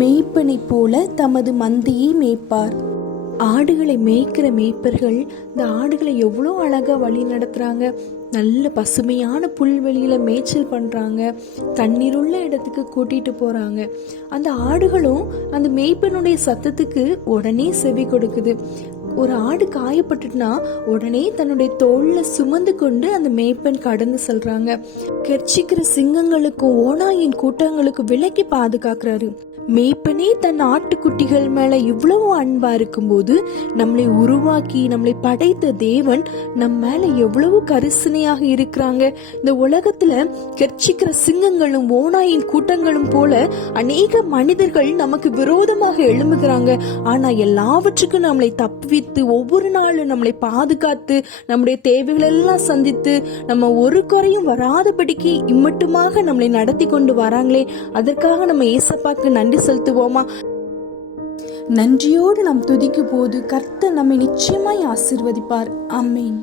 மேய்ப்பனை போல தமது மந்தையை மேய்ப்பார். ஆடுகளை மேய்க்கிற மேய்ப்பர்கள் இந்த ஆடுகளை எவ்வளோ அழகா வழி நடத்துறாங்க. நல்ல பசுமையான புல்வெளியில மேய்ச்சல் பண்றாங்க, தண்ணீருள்ள இடத்துக்கு கூட்டிட்டு போறாங்க. அந்த ஆடுகளும் அந்த மேய்ப்பனுடைய சத்தத்துக்கு உடனே செவி கொடுக்குது. ஒரு ஆடு காயப்பட்டுனா உடனே தன்னுடைய தோல்ல சுமந்து கொண்டு அந்த மேய்ப்பன் கடந்து செல்றாங்க. கெர்ச்சிக்கிற சிங்கங்களுக்கும் ஓநாயின் கூட்டங்களுக்கும் விலக்கி பாதுகாக்கிறாரு. மேய்ப்பனே தன் ஆட்டுக்குட்டிகள் மேல இவ்வளவு அன்பா இருக்கும்போது நம்மளை உருவாக்கி நம்மளை படைத்த தேவன் நம்ம மேல எவ்வளவு கரிசனையாக இருக்கிறாங்க. இந்த உலகத்துல கெர்ச்சிக்கிற சிங்கங்களும் ஓநாயின் கூட்டங்களும் போல அநேக மனிதர்கள் நமக்கு விரோதமாக எழும்புகிறாங்க. ஆனா எல்லாவற்றுக்கும் நம்மளை தப்புவித்து ஒவ்வொரு நாளும் நம்மளை பாதுகாத்து நம்முடைய தேவைகள் எல்லாம் சந்தித்து நம்ம ஒரு குறையும் வராதபடிக்கு இம்மட்டுமாக நம்மளை நடத்தி கொண்டு வராங்களே, அதற்காக நம்ம ஏசப்பாக்கு நன்றி செலுத்துவோமா? நன்றியோடு நாம் துதிக்கும் போது கர்த்தர் நம்மை நிச்சயமாய் ஆசீர்வதிப்பார். ஆமென்.